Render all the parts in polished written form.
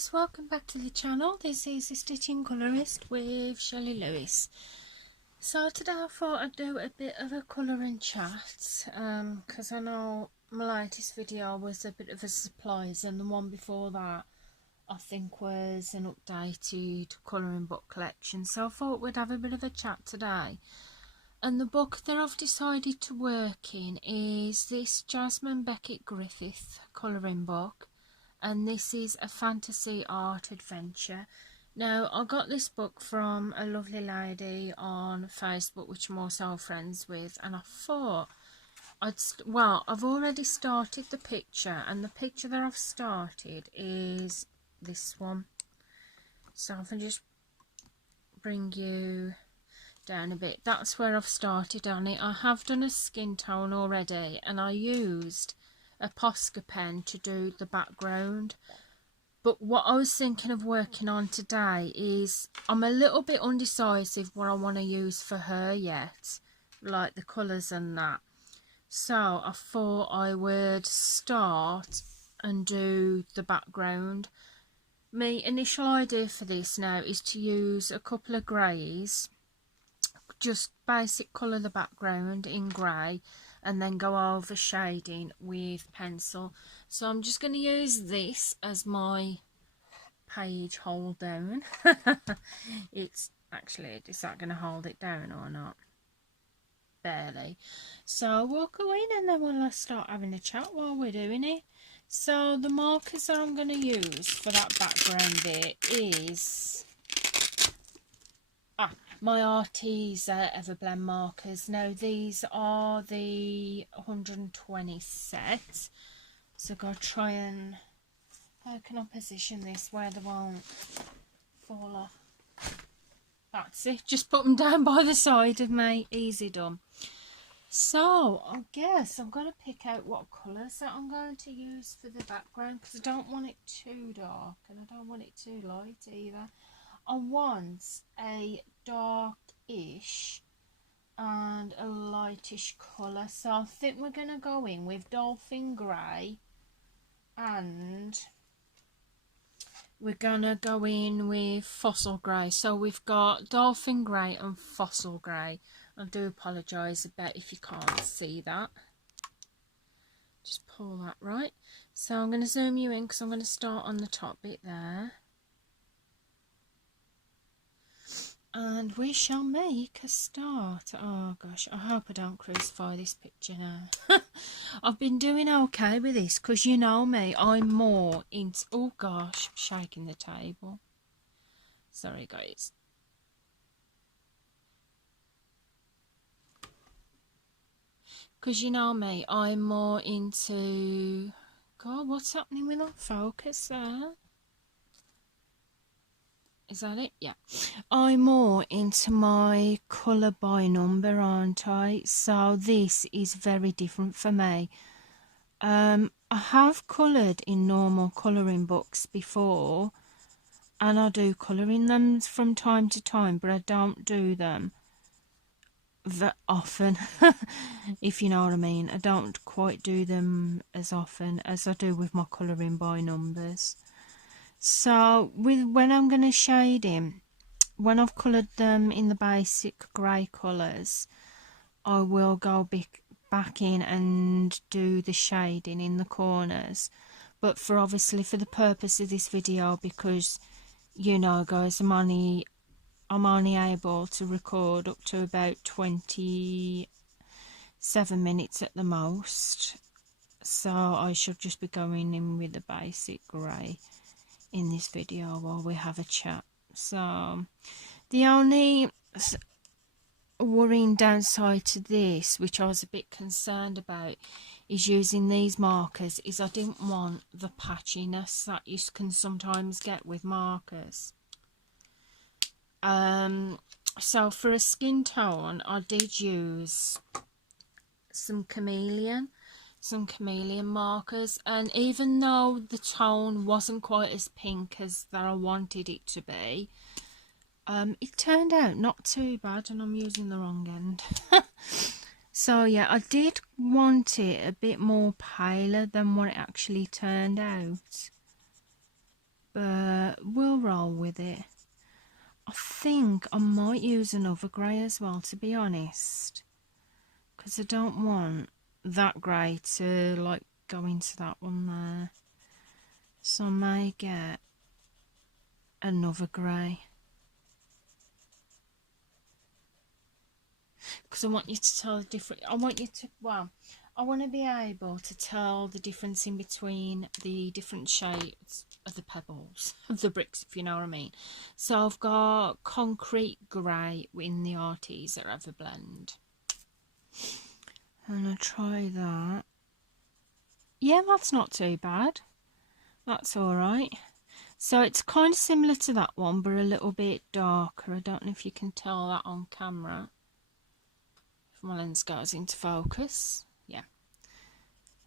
guys, welcome back to the channel. This is the Stitching Colourist with Shelley Lewis. So today I thought I'd do a bit of a colouring chat because I know my latest video was a bit of a surprise, and the one before that I think was an updated colouring book collection. So I thought we'd have a bit of a chat today. And the book that I've decided to work in is this Jasmine Becket Griffith colouring book. And this is a fantasy art adventure. Now, I got this book from a lovely lady on Facebook, which I'm also friends with, and I thought I've already started the picture, and the picture that I've started is this one. So if I just bring you down a bit, that's where I've started on it. I have done a skin tone already, and I used a Posca pen to do the background. But what I was thinking of working on today is I'm a little bit undecisive what I want to use for her yet, like the colours and that. So I thought I would start and do the background. My initial idea for this now is to use a couple of greys, just basic colour the background in grey, and then go over shading with pencil. So I'm just going to use this as my page hold down. It's actually, is that going to hold it down or not? Barely. So we'll go in and then we'll start having a chat while we're doing it. So the markers that I'm going to use for that background bit is my Arteza Everblend markers. Now these are the 120 set. So I've got to try and, how can I position this where they won't fall off? That's it, just put them down by the side of me, easy done. So I guess I'm going to pick out what colours that I'm going to use for the background, because I don't want it too dark and I don't want it too light either. I want a darkish and a lightish colour, so I think we're going to go in with Dolphin Grey, and we're going to go in with Fossil Grey. So we've got Dolphin Grey and Fossil Grey. I do apologise a bit if you can't see that. Just pull that right. So I'm going to zoom you in because I'm going to start on the top bit there. And we shall make a start. Oh gosh, I hope I don't crucify this picture now. I've been doing okay with this because you know me, I'm more into, oh gosh, I'm shaking the table. Sorry guys. Because you know me, I'm more into, God, what's happening with our focus there? Is that it? Yeah. I'm more into my colour by number, aren't I? So this is very different for me. I have coloured in normal colouring books before, and I do colour in them from time to time, but I don't do them that often, if you know what I mean. I don't quite do them as often as I do with my colouring by numbers. So when I'm going to shade in, when I've coloured them in the basic grey colours, I will go back in and do the shading in the corners. But obviously for the purpose of this video, because you know guys, I'm only able to record up to about 27 minutes at the most, so I should just be going in with the basic grey in this video while we have a chat. So the only worrying downside to this, which I was a bit concerned about, is using these markers, is I didn't want the patchiness that you can sometimes get with markers. So for a skin tone, I did use some chameleon markers, and even though the tone wasn't quite as pink as that I wanted it to be, it turned out not too bad, and I'm using the wrong end. So yeah, I did want it a bit more paler than what it actually turned out, but we'll roll with it. I think I might use another grey as well, to be honest, because I don't want that grey to like go into that one there. So I may get another grey, because I want you to tell the different. I want you to, well, I want to be able to tell the difference in between the different shades of the pebbles, of the bricks, if you know what I mean. So I've got concrete grey in the Arteza Everblend. And I'll try that. Yeah, that's not too bad. That's alright. So it's kind of similar to that one, but a little bit darker. I don't know if you can tell that on camera. If my lens goes into focus. Yeah.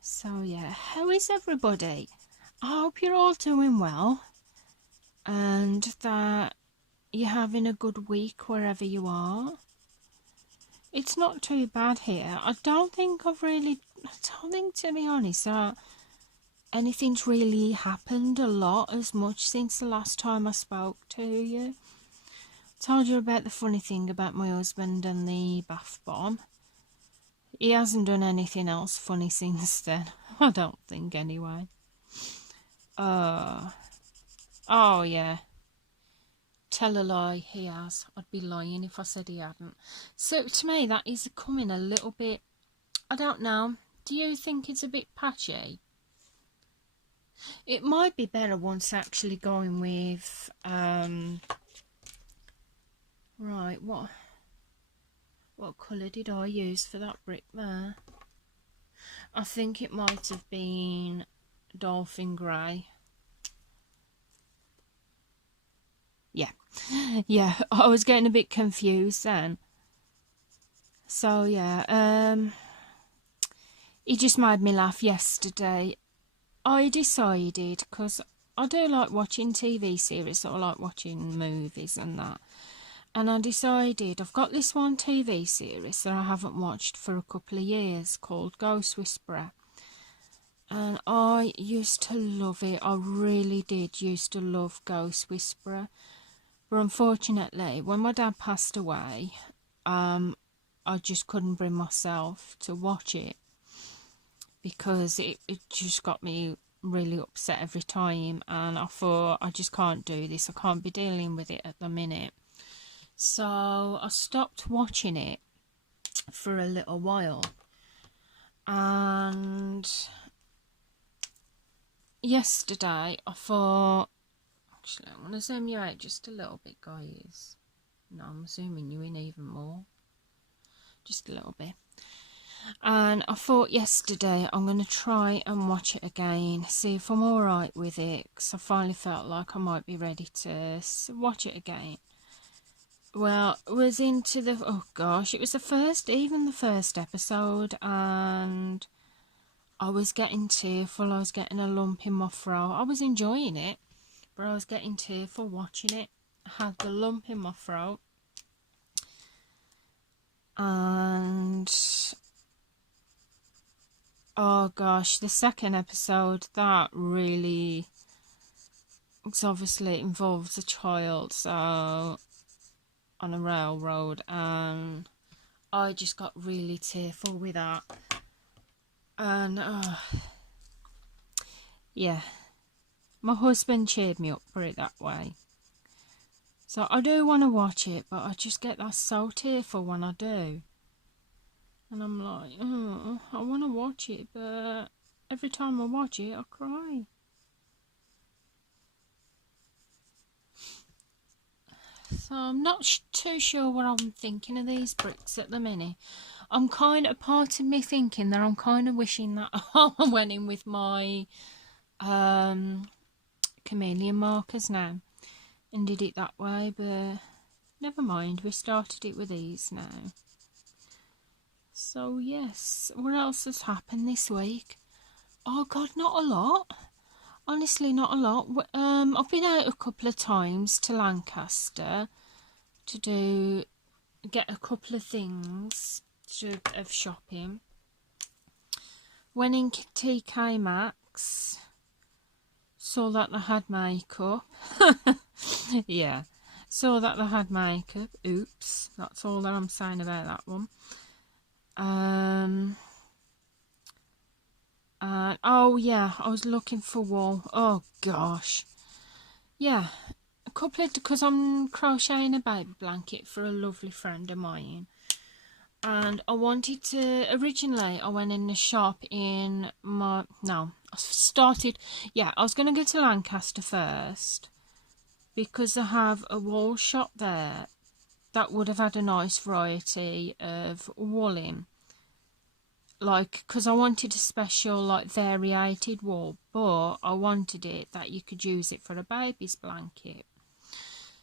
So yeah, how is everybody? I hope you're all doing well, and that you're having a good week wherever you are. It's not too bad here. I don't think, to be honest, anything's really happened a lot as much since the last time I spoke to you. I told you about the funny thing about my husband and the bath bomb. He hasn't done anything else funny since then. I don't think, anyway. Oh yeah. Tell a lie, he has. I'd be lying if I said he hadn't. So to me, that is coming a little bit, I don't know. Do you think it's a bit patchy? It might be better once actually going with, right, what colour did I use for that brick there? I think it might have been Dolphin Grey. Yeah, I was getting a bit confused then. So yeah, it just made me laugh yesterday. I decided, because I do like watching TV series, so I like watching movies and that. And I decided, I've got this one TV series that I haven't watched for a couple of years called Ghost Whisperer. And I used to love it. I really did used to love Ghost Whisperer. But unfortunately, when my dad passed away, I just couldn't bring myself to watch it, because it just got me really upset every time, and I thought, I just can't do this. I can't be dealing with it at the minute. So I stopped watching it for a little while, and yesterday I thought, actually I'm going to zoom you out just a little bit, guys. No, I'm zooming you in even more, just a little bit. And I thought yesterday I'm going to try and watch it again, see if I'm alright with it, because I finally felt like I might be ready to watch it again. Well, it was into the, oh gosh, it was the first episode, and I was getting tearful. I was getting a lump in my throat. I was enjoying it, but I was getting tearful watching it. I had the lump in my throat. And oh gosh, the second episode, that really, because obviously it involves a child, so on a railroad, and I just got really tearful with that. And yeah, my husband cheered me up for it that way. So I do want to watch it, but I just get that so tearful when I do. And I'm like, oh, I want to watch it, but every time I watch it, I cry. So I'm not too sure what I'm thinking of these bricks at the minute. I'm kind of, part of me thinking that I'm kind of wishing that I went in with my chameleon markers now and did it that way, but never mind, we started it with these now. So yes, what else has happened this week? Oh god, not a lot. Honestly, not a lot. I've been out a couple of times to Lancaster to get a couple of things of shopping. Went in TK Maxx, saw that they had makeup. Yeah, saw that they had makeup. Oops, that's all that I'm saying about that one. Oh yeah, I was looking for wool. Oh gosh, yeah, a couple of, because I'm crocheting a baby blanket for a lovely friend of mine, and I wanted to, originally I went in the shop in my, no, I started, yeah, I was going to go to Lancaster first because they have a wool shop there that would have had a nice variety of wool in, like, because I wanted a special like variated wool, but I wanted it that you could use it for a baby's blanket.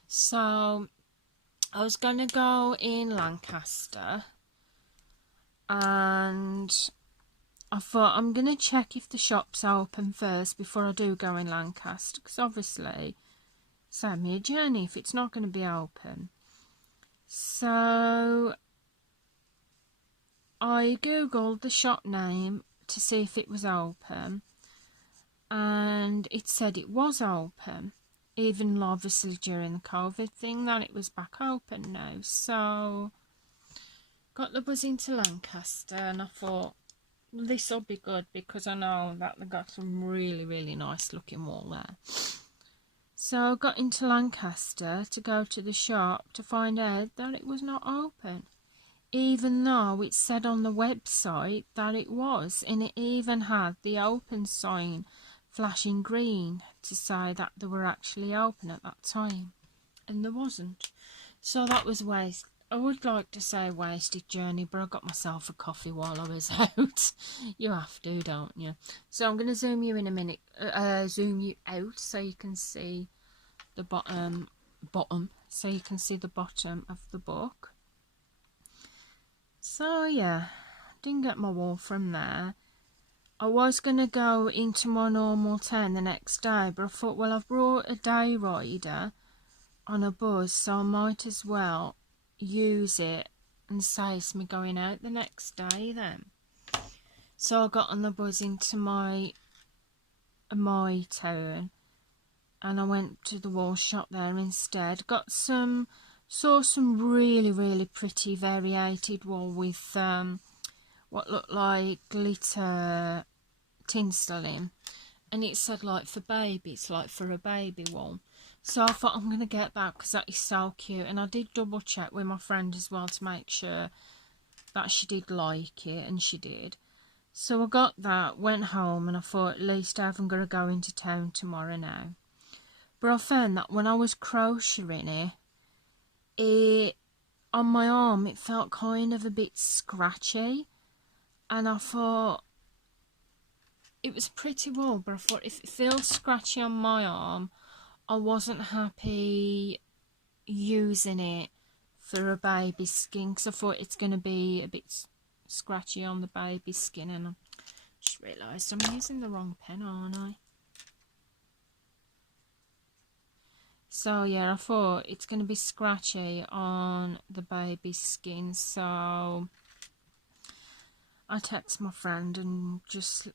So I was going to go in Lancaster, and I thought I'm going to check if the shop's open first before I do go in Lancaster, because obviously save me a journey if it's not going to be open. So I googled the shop name to see if it was open, and it said it was open, even obviously during the COVID thing, that it was back open now. So got the buzz into Lancaster, and I thought this will be good because I know that they got some really nice looking wool there. So I got into Lancaster to go to the shop to find out that it was not open, even though it said on the website that it was, and it even had the open sign flashing green to say that they were actually open at that time, and there wasn't. So that was waste. I would like to say wasted journey, but I got myself a coffee while I was out. You have to, don't you? So I'm going to zoom you in a minute, zoom you out so you can see the bottom, so you can see the bottom of the book. So yeah, didn't get my wool from there. I was going to go into my normal town the next day, but I thought, well, I've brought a day rider on a bus, so I might as well use it and saves me going out the next day then. So I got on the bus into my town, and I went to the wool shop there instead. Saw some really pretty variated wool with what looked like glitter tinsel in, and it said like for babies, like for a baby wool. So I thought I'm going to get that because that is so cute, and I did double check with my friend as well to make sure that she did like it, and she did. So I got that, went home, and I thought at least I haven't got to go into town tomorrow now. But I found that when I was crocheting it on my arm, it felt kind of a bit scratchy, and I thought it was pretty wool, but I thought if it feels scratchy on my arm, I wasn't happy using it for a baby's skin, because I thought it's going to be a bit scratchy on the baby's skin, and I just realised I'm using the wrong pen, aren't I? So yeah, I thought it's going to be scratchy on the baby's skin, so I texted my friend and just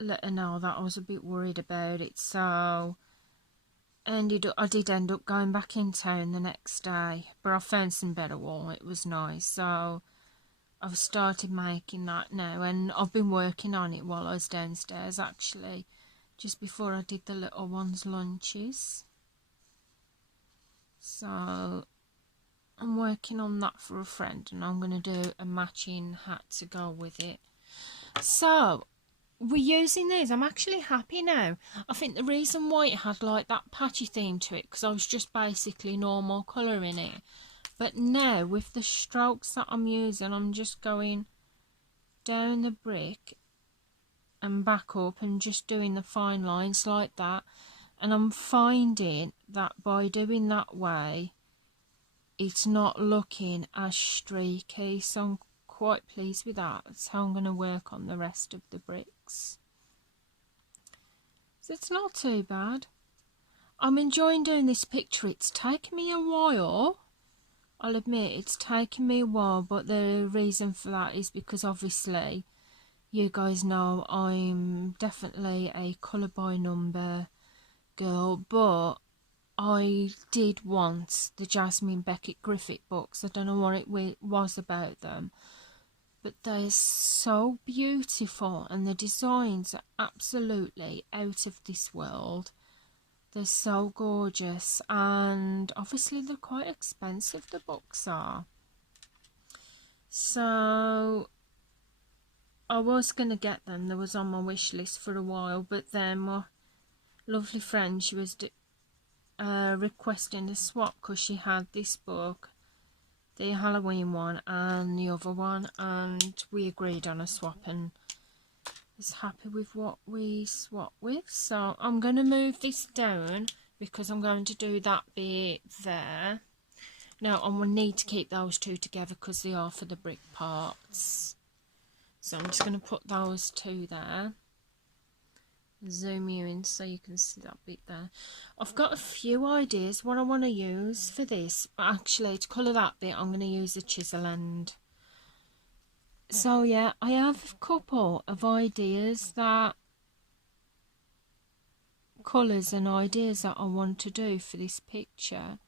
let her know that I was a bit worried about it. So I did end up going back in town the next day, but I found some better wool. It was nice, so I've started making that now, and I've been working on it while I was downstairs actually, just before I did the little ones' lunches. So I'm working on that for a friend, and I'm going to do a matching hat to go with it. So we're using these. I'm actually happy now. I think the reason why it had like that patchy theme to it, because I was just basically normal colour in it. But now with the strokes that I'm using, I'm just going down the brick and back up and just doing the fine lines like that. And I'm finding that by doing that way, it's not looking as streaky, so I'm quite pleased with that. That's how I'm going to work on the rest of the bricks. So it's not too bad. I'm enjoying doing this picture. It's taken me a while, I'll admit it's taken me a while, but the reason for that is because obviously you guys know I'm definitely a colour by number girl, but I did want the Jasmine Becket Griffith books. I don't know what it was about them, but they're so beautiful and the designs are absolutely out of this world. They're so gorgeous, and obviously they're quite expensive, the books are. So I was going to get them. They was on my wish list for a while, but then my lovely friend, she was requesting a swap because she had this book, the Halloween one, and the other one, and we agreed on a swap and was happy with what we swapped with. So I'm going to move this down because I'm going to do that bit there. Now I will need to keep those two together because they are for the brick parts. So I'm just going to put those two there. Zoom you in so you can see that bit there. I've got a few ideas what I want to use for this, but actually to colour that bit I'm going to use a chisel end. So yeah, I have a couple of ideas, that colours and ideas that I want to do for this picture.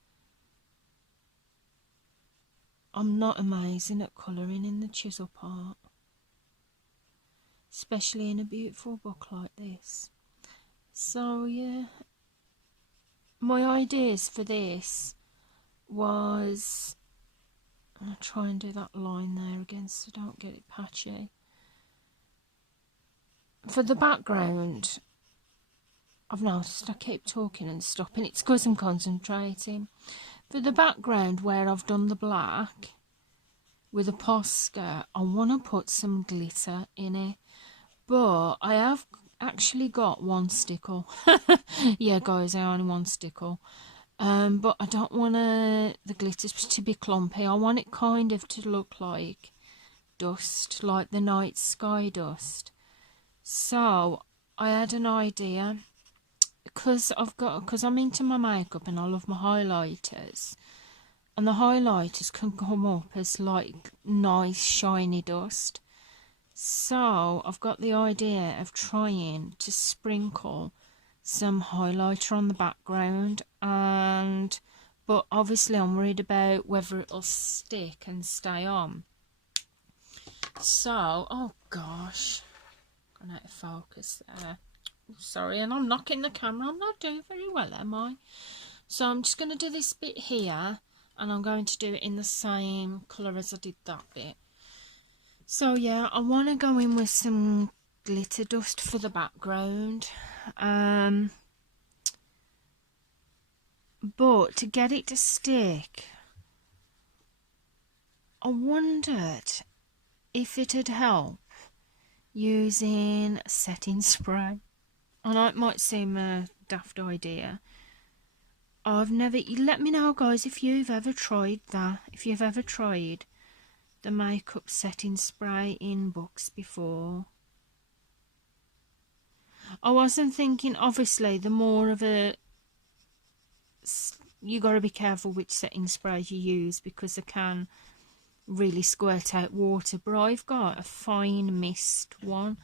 I'm not amazing at colouring in the chisel part, especially in a beautiful book like this. So yeah, my ideas for this was, I'll try and do that line there again so I don't get it patchy. For the background, I've noticed I keep talking and stopping. It's because I'm concentrating. For the background where I've done the black with a Posca, I want to put some glitter in it. But I have actually got one stickle. Yeah, guys, I only one stickle. But I don't want the glitter to be clumpy. I want it kind of to look like dust, like the night sky dust. So I had an idea, because I'm into my makeup and I love my highlighters, and the highlighters can come up as like nice shiny dust. So I've got the idea of trying to sprinkle some highlighter on the background, but obviously I'm worried about whether it'll stick and stay on. So, oh gosh, gone out of focus there. Sorry, and I'm knocking the camera. I'm not doing very well, am I? So I'm just going to do this bit here, and I'm going to do it in the same colour as I did that bit. So yeah, I want to go in with some glitter dust for the background, but to get it to stick, I wondered if it'd help using setting spray. I know it might seem a daft idea. I've never, let me know guys if you've ever tried that, if you've ever tried the makeup setting spray in books before. I wasn't thinking, obviously the more of a, you got to be careful which setting spray you use because they can really squirt out water, but I've got a fine mist one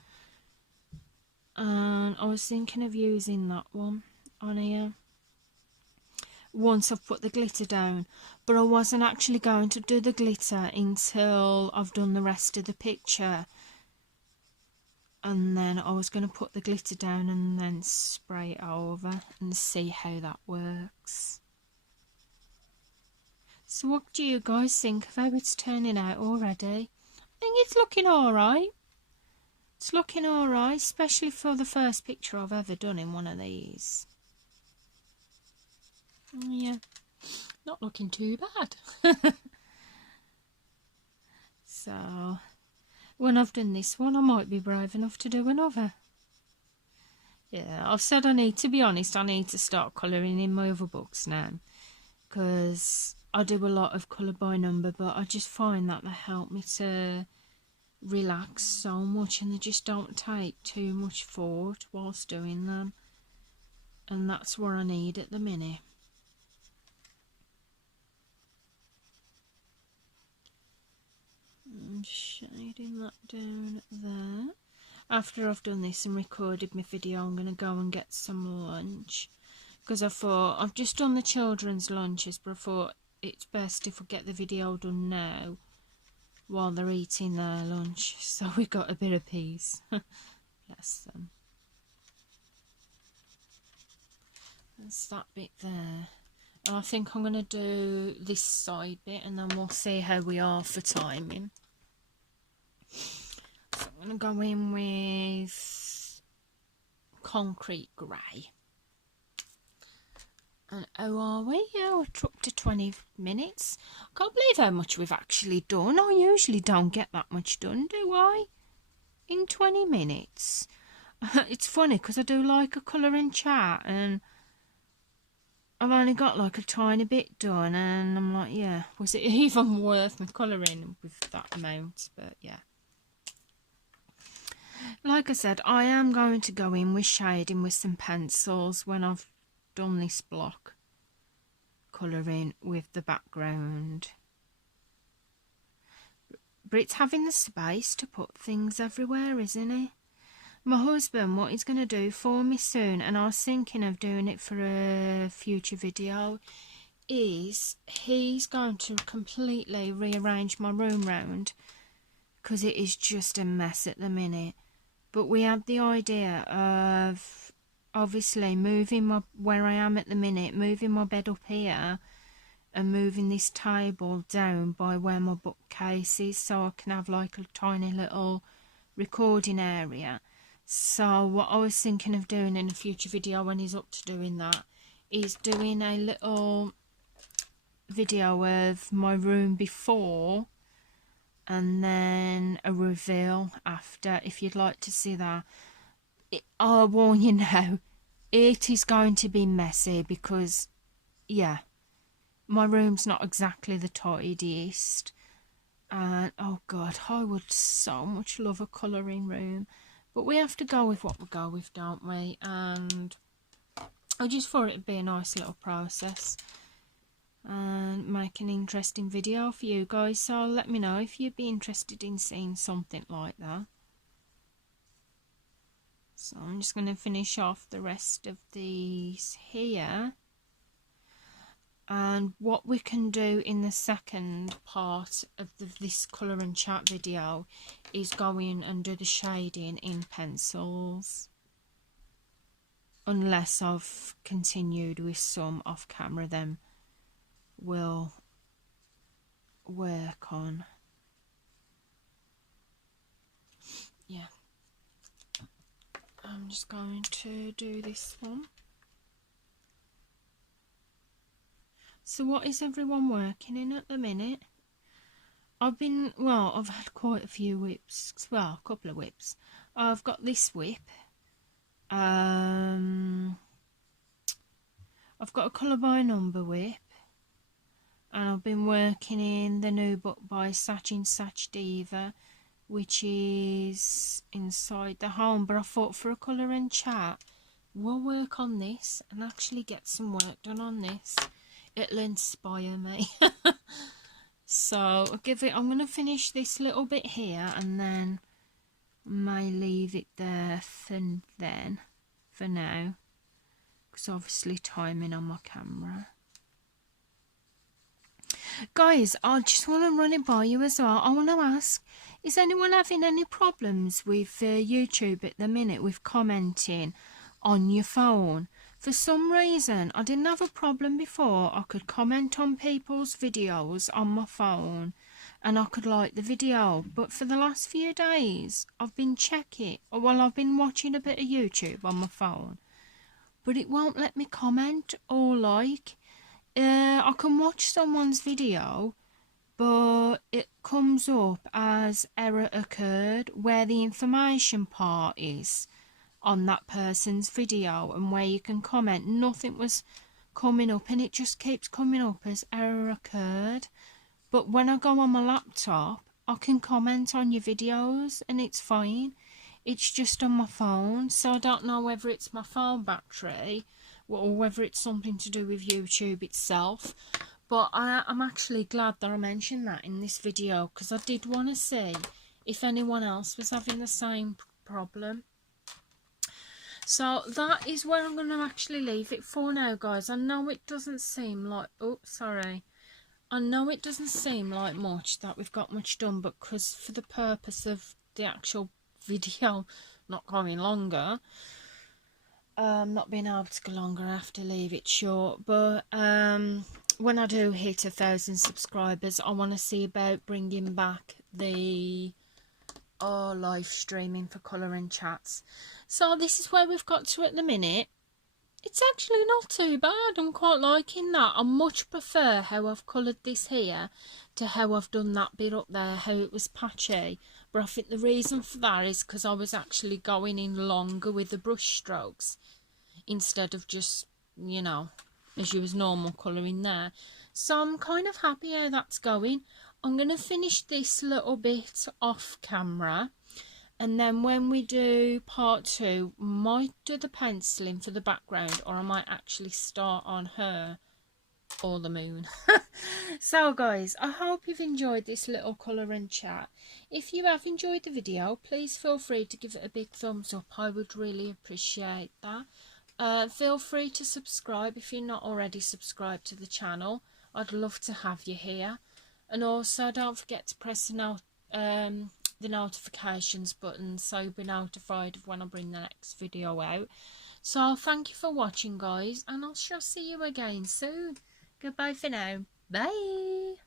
and I was thinking of using that one on here once I've put the glitter down, but I wasn't actually going to do the glitter until I've done the rest of the picture, and then I was going to put the glitter down and then spray it over and see how that works. So what do you guys think of how it's turning out already? I think it's looking alright. It's looking alright, especially for the first picture I've ever done in one of these. Yeah, not looking too bad. So, when I've done this one, I might be brave enough to do another. Yeah, I've said I need to be honest, I need to start colouring in my other books now. Because I do a lot of colour by number, but I just find that they help me to relax so much and they just don't take too much thought whilst doing them. And that's what I need at the minute. I'm shading that down there. After I've done this and recorded my video, I'm going to go and get some lunch. because I thought I've just done the children's lunches, but I thought it's best if I get the video done now while they're eating their lunch, so we got a bit of peace. Bless them. That's that bit there. And I think I'm going to do this side bit and then we'll see how we are for timing. So I'm going to go in with concrete grey. And how are we? Yeah, we're up to 20 minutes. I can't believe how much we've actually done. I usually don't get that much done, do I? In 20 minutes. It's funny because I do like a colouring chat and I've only got like a tiny bit done and I'm like, yeah, was it even worth me colouring with that amount? But yeah. Like I said, I am going to go in with shading with some pencils when I've done this block colouring with the background. But it's having the space to put things everywhere, isn't it? My husband, what he's going to do for me soon, and I was thinking of doing it for a future video, is he's going to completely rearrange my room round because it is just a mess at the minute. But we had the idea of obviously moving where I am at the minute, moving my bed up here and moving this table down by where my bookcase is so I can have like a tiny little recording area. So what I was thinking of doing in a future video when he's up to doing that is doing a little video of my room before and then a reveal after, if you'd like to see that. I'll warn you now, it is going to be messy because, yeah, my room's not exactly the tidiest. And, oh God, I would so much love a colouring room. But we have to go with what we go with, don't we? And I just thought it'd be a nice little process and make an interesting video for you guys. So let me know if you'd be interested in seeing something like that. So I'm just going to finish off the rest of these here. And what we can do in the second part of this colour and chat video is go in and do the shading in pencils. Unless I've continued with some off camera, then we'll work on. Yeah. I'm just going to do this one. So what is everyone working in at the minute? I've had quite a few whips. Well, a couple of whips. I've got this whip. I've got a colour by number whip. And I've been working in the new book by Sachin Sachdeva, which is Inside the Home. But I thought for a colour and chat, we'll work on this and actually get some work done on this. It'll inspire me. So I'm going to finish this little bit here and then may leave it there for now, because obviously timing on my camera. Guys, I just want to run it by you as well. I want to ask, is anyone having any problems with YouTube at the minute with commenting on your phone? For some reason, I didn't have a problem before. I could comment on people's videos on my phone and I could like the video. But for the last few days, I've been I've been watching a bit of YouTube on my phone. But it won't let me comment or like. I can watch someone's video, but it comes up as error occurred where the information part is on that person's video and where you can comment. Nothing was coming up and it just keeps coming up as error occurred. But when I go on my laptop, I can comment on your videos and it's fine. It's just on my phone, so I don't know whether it's my phone battery or whether it's something to do with YouTube itself. But I'm actually glad that I mentioned that in this video, because I did want to see if anyone else was having the same problem. So that is where I'm going to actually leave it for now, guys. I know it doesn't seem like, oh sorry, I know it doesn't seem like much that we've got much done, but because for the purpose of the actual video not going longer, not being able to go longer, I have to leave it short. But when I do hit 1,000 subscribers, I want to see about bringing back the live streaming for colouring chats. So this is where we've got to at the minute. It's actually not too bad. I'm quite liking that. I much prefer how I've coloured this here to how I've done that bit up there, how it was patchy. But I think the reason for that is because I was actually going in longer with the brush strokes instead of just, you know, as you was normal colouring there. So I'm kind of happy how that's going. I'm going to finish this little bit off camera, and then when we do part 2, might do the penciling for the background, or I might actually start on her or the moon. So guys, I hope you've enjoyed this little colour and chat. If you have enjoyed the video, please feel free to give it a big thumbs up. I would really appreciate that. Feel free to subscribe if you're not already subscribed to the channel. I'd love to have you here. And also don't forget to press the notifications button so you'll be notified of when I bring the next video out. So thank you for watching, guys, and I shall see you again soon. Goodbye for now. Bye.